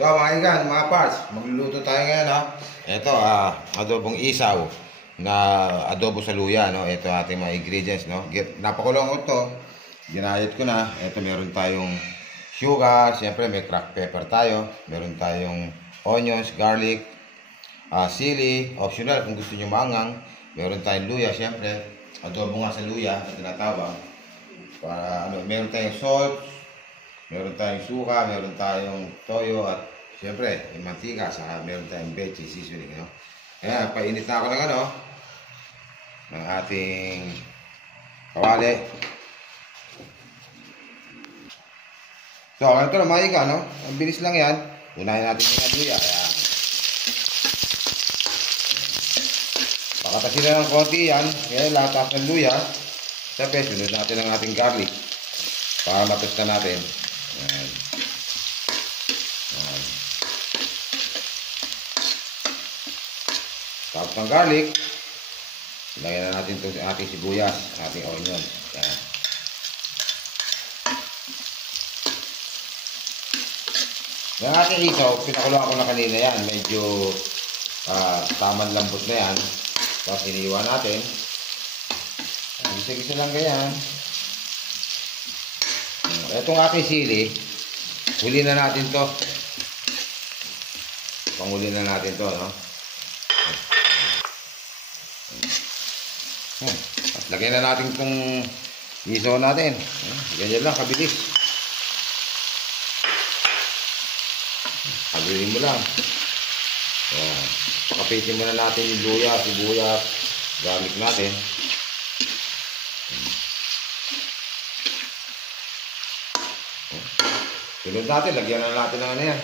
So mga kaigan, mga parts, magluluto tayo ngayon ha. Ito, adobong isaw na adobo sa luya, no? Ito ating mga ingredients, no? Napakulong ko to. Ginayat ko na. Ito meron tayong sugar, siyempre may cracked pepper tayo. Meron tayong onions, garlic, sili, optional kung gusto nyo maangang. Meron tayong luya, siyempre. Adobo nga sa luya, na tinatawag. Para, meron tayong salt, meron tayong suka, meron tayong toyo at siyempre, yung mantika, saka meron tayong veggie seasoning, no? Kaya, painit na ako ng ating kawali. So, ito na mga ika, no? Ang bilis lang yan. Unahin natin yung luya. Ayan. Pakatasin na ng konti yan. Kaya lahat ng luya. Siyempre, sunod natin ang ating garlic. Para matusta natin. Ayan. Ayan. Tapos ng garlic, lagyan na natin itong ating sibuyas, ating onion. Ayan. Yung ating isaw, pinakuloan ko na kanina yan. Medyo tamang lambot na yan. Tapos iniwan natin. Gisa-gisa lang ganyan. Itong ating sili, huli na natin to. Panghuli na natin to, no? At lagyan na natin itong isaw natin. Ganyan lang, kabilis. Kabilin mo lang. Pakapitin muna natin yung luya, sibuyas, garlic natin. Sunod natin, lagyan na natin ng ano yan.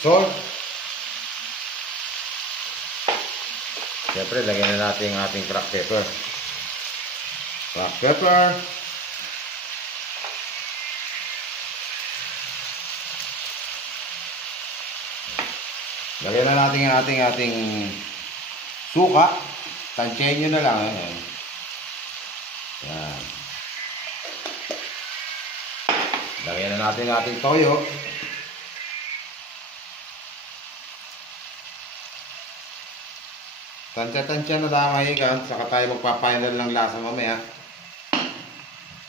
Salt. Siyempre, lagyan na natin ang ating cracked pepper. Cracked pepper. Lagyan na natin ang ating suka. Tansyahin nyo na lang. Ayan. Yan. Lagyan na natin ang ating toyo. Tansya-tansya na damay ka. Saka tayo magpa-final ng lasa mamaya.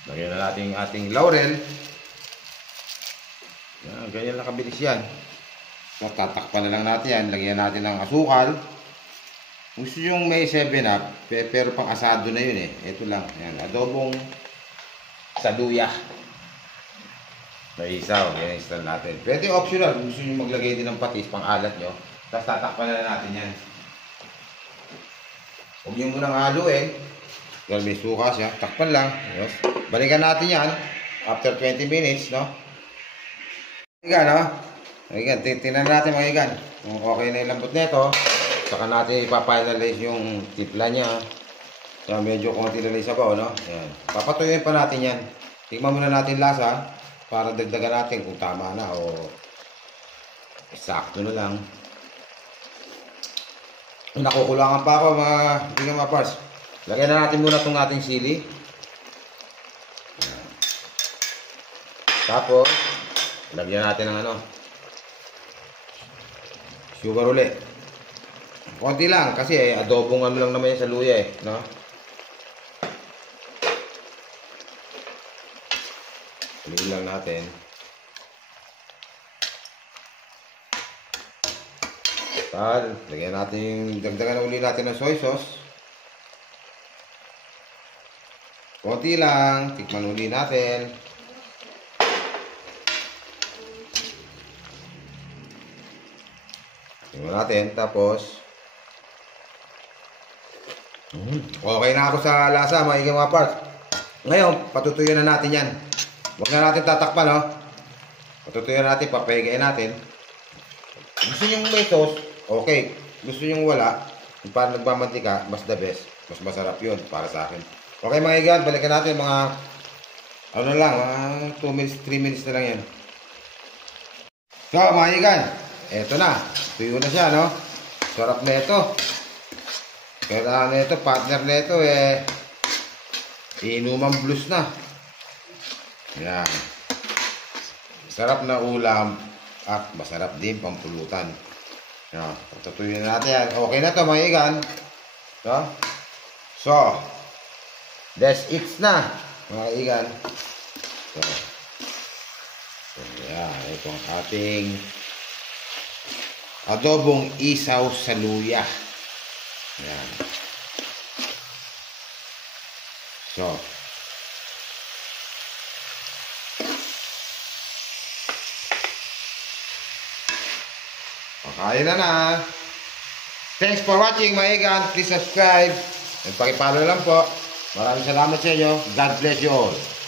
Lagyan na natin ang ating laurel. Yan, ganyan lang kabilis yan. So, tatakpan na lang natin yan. Lagyan natin ng asukal. Gusto yung may 7-up, pero pang asado na yun eh. Ito lang. Yan, adobong sa luya. May isaw. Yan, install natin. Pwede optional. Gusto nyo maglagay din ng patis pang alat nyo. Tapos tatakpan na lang natin yan. Huwag nyo munang haluin. Dahil may suka siya. Takpan lang. Yes. Balikan natin yan. After 20 minutes, no? Igan, no? Igan, tingnan natin mga igan. Kung okay na yung lambot nito. Saka natin ipafinalize yung tipla niya. So, medyo konti na lang sa bao, no? Ayan. Papatuyuin pa natin yan. Tingnan muna natin lasa. Para dagdagan natin kung tama na o sakto na lang. Nakukulangan pa ako mga parts. Lagyan na natin muna itong ating sili. Ayan. Tapos, lagyan natin ng ano, sugar ulit. Konti lang kasi adobong ano lang naman yan sa luya eh, no? Haluin lang natin. Lagyan natin, dagdagan na uli natin ng soy sauce. Konti lang, tikman uli natin. Tingnan natin, tapos okay na ako sa lasa, mga parts. Ngayon, patutuyuan na natin yan. Huwag na natin tatakpan, no? Patutuyuan natin, papahigayin natin. Gusto nyo may sauce, okay. Gusto nyo wala, yung parang nagmamantika, mas the best. Mas masarap yun para sa akin. Okay mga higan, balikan natin mga ano lang, mga 2 minutes, 3 minutes na lang yan. So mga higan, eto na. Tuyo na siya, no? Sarap na ito. Kailangan na ito, partner na ito, inuman blues na. Yan. Sarap na ulam at masarap din pampulutan. Yan. Pagtatuloy na natin yan. Okay na to mga igan. No? So, that's it na mga igan. So, yan. Ito ang ating adobong isaw sa luya. Yan. So, kain na. Thanks for watching mga igan. Please subscribe. And pakipalo lang po. Maraming salamat sa inyo. God bless you all.